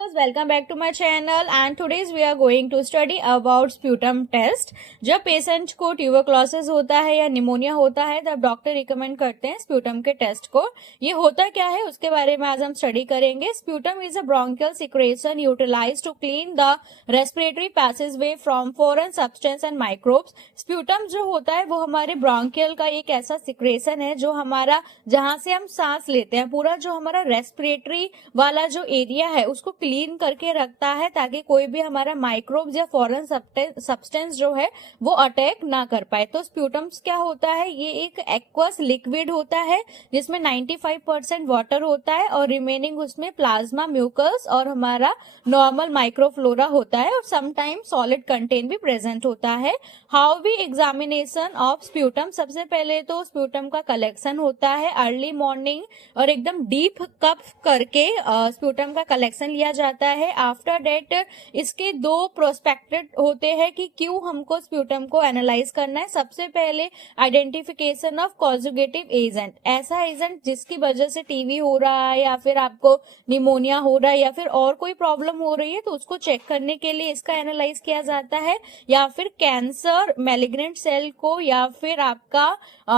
Welcome back to my channel and today's we are going to study about sputum test। जब patient को tuberculosis होता है या pneumonia होता है तब डॉक्टर रिकमेंड करते हैं स्प्यूटम के टेस्ट को। ये होता क्या है उसके बारे में आज हम स्टडी करेंगे। Sputum is a bronchial secretion utilized to clean the respiratory passageway from foreign substance and microbes. Sputum जो होता है वो हमारे ब्रोंकियल का एक ऐसा सिक्रेशन है जो हमारा जहां से हम सांस लेते हैं पूरा जो हमारा रेस्पिरेटरी वाला जो एरिया है उसको क्लीन करके रखता है ताकि कोई भी हमारा माइक्रोब्स या फॉरेन सब्सटेंस जो है वो अटैक ना कर पाए। तो स्प्यूटम्स क्या होता है, ये एक एक्वस लिक्विड होता है जिसमें 95% वाटर होता है और रिमेनिंग उसमें प्लाज्मा, म्यूकस और हमारा नॉर्मल माइक्रोफ्लोरा होता है और समटाइम सॉलिड कंटेंट भी प्रेजेंट होता है। How be examination of sputum, सबसे पहले तो स्प्यूटम का कलेक्शन होता है अर्ली मॉर्निंग और एकदम डीप कफ करके स्प्यूटम का कलेक्शन लिया जाता है। आफ्टर डेट इसके दो प्रोस्पेक्टेड होते हैं कि क्यों हमको स्प्यूटम को एनालाइज करना है। सबसे पहले आइडेंटिफिकेशन ऑफ कॉन्जुगेटिव एजेंट, ऐसा एजेंट जिसकी वजह से टीवी हो रहा है या फिर आपको निमोनिया हो रहा है या फिर और कोई प्रॉब्लम हो रही है तो उसको चेक करने के लिए इसका एनालाइज किया जाता है, या फिर कैंसर, मैलिग्नेंट सेल को या फिर आपका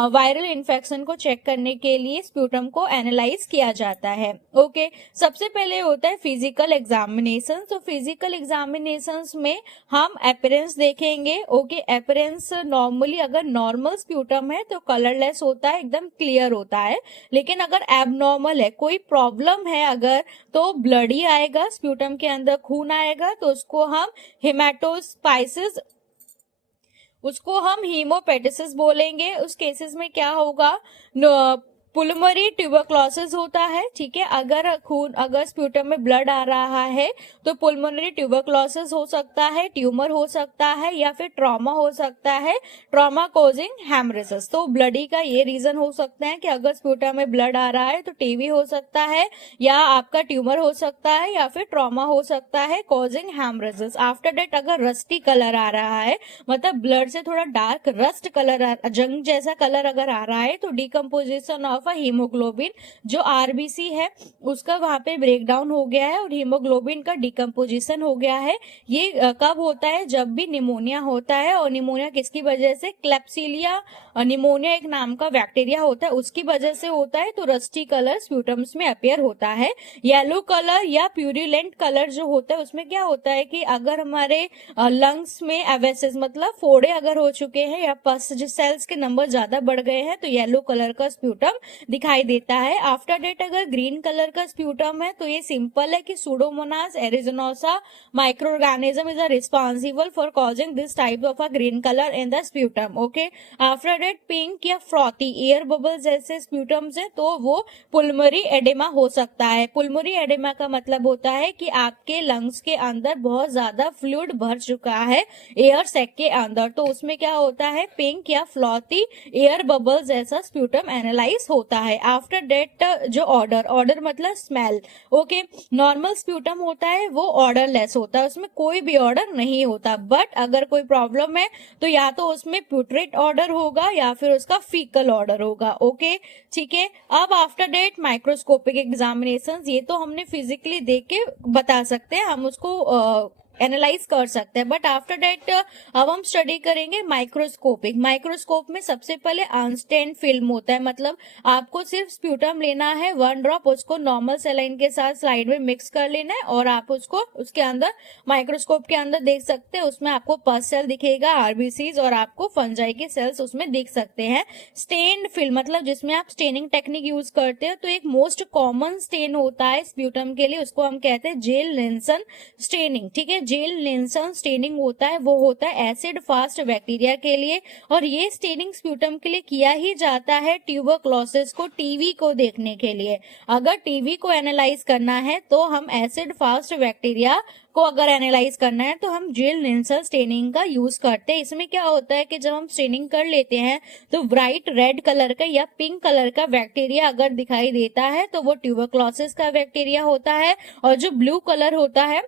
वायरल इन्फेक्शन को चेक करने के लिए स्प्यूटम को एनालाइज किया जाता है। ओके, सबसे पहले होता है फिजिकल एग्जामिनेशन। तो फिजिकल एग्जामिनेशन में हम अपीयरेंस देखेंगे। ओके, अपीयरेंस नॉर्मली अगर नॉर्मल स्प्यूटम है तो कलरलेस होता है, एकदम क्लियर होता है। लेकिन अगर एबनॉर्मल है, कोई प्रॉब्लम है अगर, तो ब्लडी आएगा, स्प्यूटम के अंदर खून आएगा तो उसको हम हेमाटोस्पाइसिस, उसको हम हीमोपेटिसिस बोलेंगे। उस केसेस में क्या होगा, पुलमरी ट्यूबरक्लोसिस होता है। ठीक है, अगर स्प्यूटम में ब्लड आ रहा है तो पुलमोनरी ट्यूबरक्लोसिस हो सकता है, ट्यूमर हो सकता है या फिर ट्रॉमा हो सकता है, ट्रॉमा कॉजिंग हेमरेजेस। तो ब्लडी का ये रीजन हो सकता है कि अगर स्प्यूटम में ब्लड आ रहा है तो टीबी हो सकता है या आपका ट्यूमर हो सकता है या फिर ट्रॉमा हो सकता है कॉजिंग हेमरेजेस। आफ्टर डेट अगर रस्टी कलर आ रहा है, मतलब ब्लड से थोड़ा डार्क रस्ट कलर, जंग जैसा कलर अगर आ रहा है तो डिकम्पोजिशन ऑफ हीमोग्लोबिन, जो आरबीसी है उसका वहां पे ब्रेकडाउन हो गया है और हीमोग्लोबिन का डिकम्पोजिशन हो गया है। ये कब होता है, जब भी निमोनिया होता है। और निमोनिया किसकी वजह से, क्लेप्सिलिया निमोनिया एक नाम का बैक्टीरिया होता है उसकी वजह से होता है। तो रस्टी कलर स्प्यूटम्स में अपीयर होता है। येलो कलर या प्यूरिलेंट कलर जो होता है उसमें क्या होता है कि अगर हमारे लंग्स में एवेसिस मतलब फोड़े अगर हो चुके हैं या पस सेल्स के नंबर ज्यादा बढ़ गए हैं तो येलो कलर का स्प्यूटम दिखाई देता है। आफ्टर डेट अगर ग्रीन कलर का स्प्यूटम है तो ये सिंपल है कि Pseudomonas aeruginosa micro organism is responsible for causing this type of a green colour in the sputum. Okay, after that pink या फ्रॉथी एयर बबल जैसे स्प्यूटम्स है तो वो पुलमरी एडेमा हो सकता है। पुलमरी एडेमा का मतलब होता है कि आपके लंग्स के अंदर बहुत ज्यादा फ्लूइड भर चुका है एयर सैक के अंदर, तो उसमें क्या होता है पिंक या फ्लॉथी एयर बबल जैसा स्प्यूटम एनालाइज होता है। आफ्टर डेट जो ऑर्डर मतलब स्मेल। ओके, नॉर्मल स्प्यूटम होता है वो ऑर्डरलेस होता है, उसमें कोई भी ऑर्डर नहीं होता। बट अगर कोई प्रॉब्लम है तो या तो उसमें प्यूट्रेट ऑर्डर होगा या फिर उसका फीकल ऑर्डर होगा। ओके, ठीक है। अब आफ्टर डेट माइक्रोस्कोपिक एग्जामिनेशन, ये तो हमने फिजिकली देख के बता सकते हैं, हम उसको एनालाइज कर सकते हैं। बट आफ्टर डेट अब हम स्टडी करेंगे माइक्रोस्कोपिक। माइक्रोस्कोप में सबसे पहले अनस्टेन्ड फिल्म होता है, मतलब आपको सिर्फ स्प्यूटम लेना है 1 ड्रॉप, उसको नॉर्मल सलाइन के साथ स्लाइड में मिक्स कर लेना है और आप उसको उसके अंदर माइक्रोस्कोप के अंदर देख सकते हैं। उसमें आपको पस सेल दिखेगा, आरबीसीज और आपको फंजाई के सेल्स उसमें दिख सकते हैं। स्टेन्ड फिल्म मतलब जिसमें आप स्टेनिंग टेक्निक यूज करते हैं, तो एक मोस्ट कॉमन स्टेन होता है स्प्यूटम के लिए, उसको हम कहते हैं जेल लिंसन स्टेनिंग। ठीक है, जेल लिंसन स्टेनिंग होता है वो होता है एसिड फास्ट बैक्टीरिया के लिए, और ये स्टेनिंग स्प्यूटम के लिए किया ही जाता है ट्यूबरक्लोसिस को, टीवी को देखने के लिए। अगर टीवी को एनालाइज करना है तो हम एसिड फास्ट बैक्टीरिया को अगर एनालाइज करना है तो हम जेल लिंसन स्टेनिंग का यूज करते हैं। इसमें क्या होता है कि जब हम स्टेनिंग कर लेते हैं तो ब्राइट रेड कलर का या पिंक कलर का बैक्टीरिया अगर दिखाई देता है तो वो ट्यूबरक्लोसिस का बैक्टीरिया होता है, और जो ब्लू कलर होता है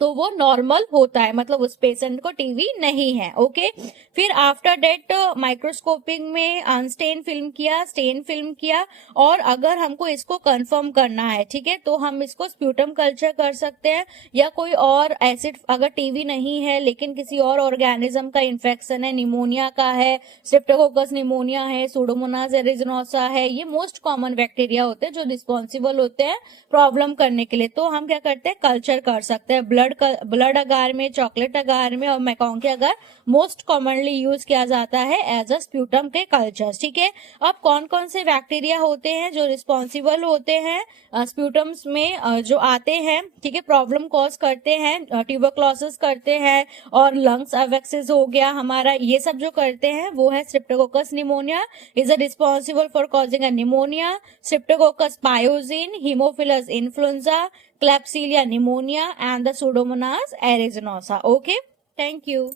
तो वो नॉर्मल होता है, मतलब उस पेशेंट को टीवी नहीं है। ओके, फिर आफ्टर डेट माइक्रोस्कोपिंग में अनस्टेन फिल्म किया, स्टेन फिल्म किया, और अगर हमको इसको कंफर्म करना है, ठीक है, तो हम इसको स्प्यूटम कल्चर कर सकते हैं, या कोई और एसिड, अगर टीवी नहीं है लेकिन किसी और ऑर्गेनिज्म का इन्फेक्शन है, निमोनिया का है, स्ट्रेप्टोकोकस निमोनिया है, सूडोमोनास एरिजिनोसा है, ये मोस्ट कॉमन बैक्टीरिया होते हैं जो रिस्पॉन्सिबल होते हैं प्रॉब्लम करने के लिए, तो हम क्या करते हैं, कल्चर कर सकते हैं। ब्लड अगार में, चॉकलेट अगार में और मैकॉन्ग के अगार मोस्ट कॉमनली यूज किया जाता है एज अ स्प्यूटम के कल्चर्स। ठीक है, अब कौन कौन से बैक्टीरिया होते हैं जो रिस्पॉन्सिबल होते हैं स्प्यूटम्स में जो आते हैं, ठीक है, प्रॉब्लम कॉज करते हैं, ट्यूबरक्लोसिस करते हैं, और लंग्स अवेक्सिस हो गया हमारा, ये सब जो करते हैं वो है Streptococcus pneumonia is a responsible for causing a pneumonia, Streptococcus pyogenes, Haemophilus influenza, Klebsiella pneumonia and the Pseudomonas aeruginosa. Okay, thank you.